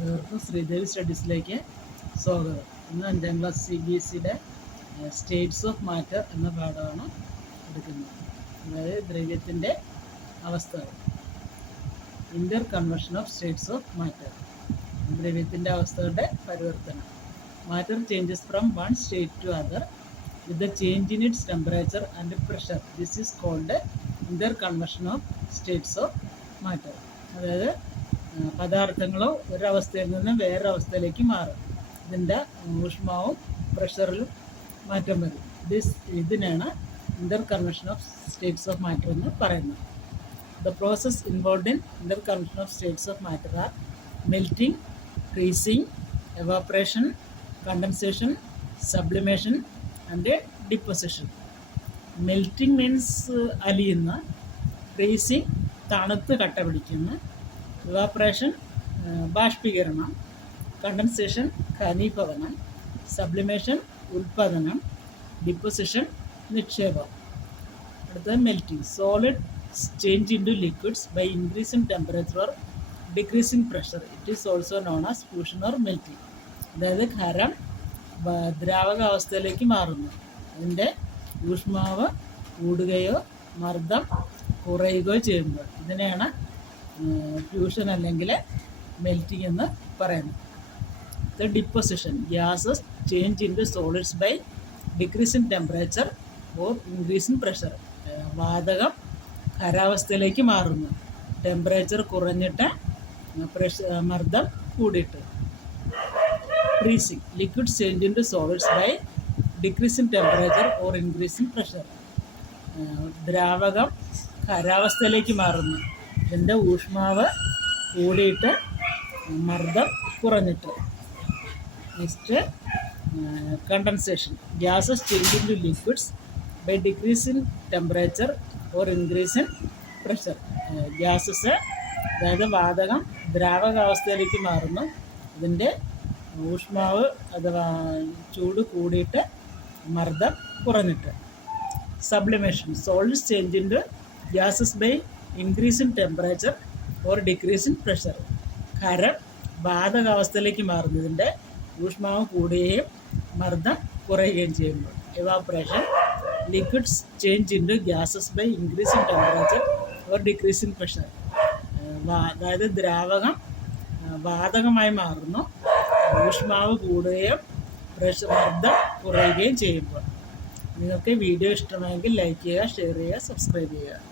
ഇവർക്ക് ശ്രീദേവി സ്റ്റഡീസിലേക്ക് സ്വാഗതം. ഇന്ന് 5ാം ക്ലാസ് CBSEയുടെ സ്റ്റേറ്റ്സ് ഓഫ് മാറ്റർ എന്ന പാഠമാണ് എടുക്കുന്നത്. അതായത് ദ്രവ്യത്തിൻ്റെ അവസ്ഥകൾ, inter conversion of states of matter, ദ്രവ്യത്തിൻ്റെ അവസ്ഥകളുടെ പരിവർത്തനം. Matter changes from one state to other with the change in its temperature and pressure. This is called inter conversion of states of matter. അതായത് പദാർത്ഥങ്ങളോ ഒരവസ്ഥയിൽ നിന്ന് വേറൊരവസ്ഥയിലേക്ക് മാറും. ഇതിൻ്റെ ഊഷ്മാവും പ്രഷറിലും മാറ്റം വരും. ഇതിനാണ് inter conversion of states of matter എന്ന് പറയുന്നത്. The process involved in inter conversion of states of matter are melting, freezing, evaporation, condensation, sublimation and deposition. Melting means അലിയുന്ന, ഫ്രീസിങ് തണുത്ത് കട്ട പിടിക്കുന്ന, ഇവാപ്പറേഷൻ ബാഷ്പീകരണം, കണ്ടൻസേഷൻ ഘനീഭവനം, സബ്ലിമേഷൻ ഉൽപ്പാദനം, ഡിപ്പോസിഷൻ നിക്ഷേപം. അടുത്തത് melting. Solid change into liquids by increasing temperature or decreasing pressure. It is also known as fusion or melting. അതായത് ഖരം ദ്രാവകാവസ്ഥയിലേക്ക് മാറുന്നു. അതിൻ്റെ ഊഷ്മാവ് കൂടുകയോ മർദ്ദം കുറയുകയോ ചെയ്യുമ്പോൾ ഇതിനെയാണ് ഫ്യൂഷൻ അല്ലെങ്കിൽ മെൽറ്റിംഗ് എന്ന് പറയുന്നത്. The deposition. Gases change into solids by decreasing temperature or increasing pressure. വാതകം ഖരാവസ്ഥയിലേക്ക് മാറുന്നു, ടെമ്പറേച്ചർ കുറഞ്ഞിട്ട് മർദ്ദം കൂടിയിട്ട്. Freezing. Liquid change into solids by decreasing temperature or increasing pressure. ദ്രാവകം ഖരാവസ്ഥയിലേക്ക് മാറുന്നു, ഇതിൻ്റെ ഊഷ്മാവ് കൂടിയിട്ട് മർദ്ദം കുറഞ്ഞിട്ട്. Next condensation. Gases change into liquids by decreasing temperature or increasing pressure. Gases അതായത് വാതകം ദ്രാവകാവസ്ഥയിലേക്ക് മാറുന്നു, ഇതിൻ്റെ ഊഷ്മാവ് അഥവാ ചൂട് കൂടിയിട്ട് മർദ്ദം കുറഞ്ഞിട്ട്. Sublimation. Solids change into gases by increasing temperature or decreasing pressure. ഖരം വാതകാവസ്ഥയിലേക്ക് മാറുന്നതിൻ്റെ ഊഷ്മാവ് കൂടുകയും മർദ്ദം കുറയുകയും ചെയ്യുമ്പോൾ. Evaporation. Liquids change into gases by increasing temperature or decreasing pressure. അതായത് ദ്രാവകം വാതകമായി മാറുന്നു, ഊഷ്മാവ് കൂടുകയും മർദ്ദം കുറയുകയും ചെയ്യുമ്പോൾ. നിങ്ങൾക്ക് വീഡിയോ ഇഷ്ടമായെങ്കിൽ ലൈക്ക് ചെയ്യുക, ഷെയർ ചെയ്യുക, സബ്സ്ക്രൈബ് ചെയ്യുക.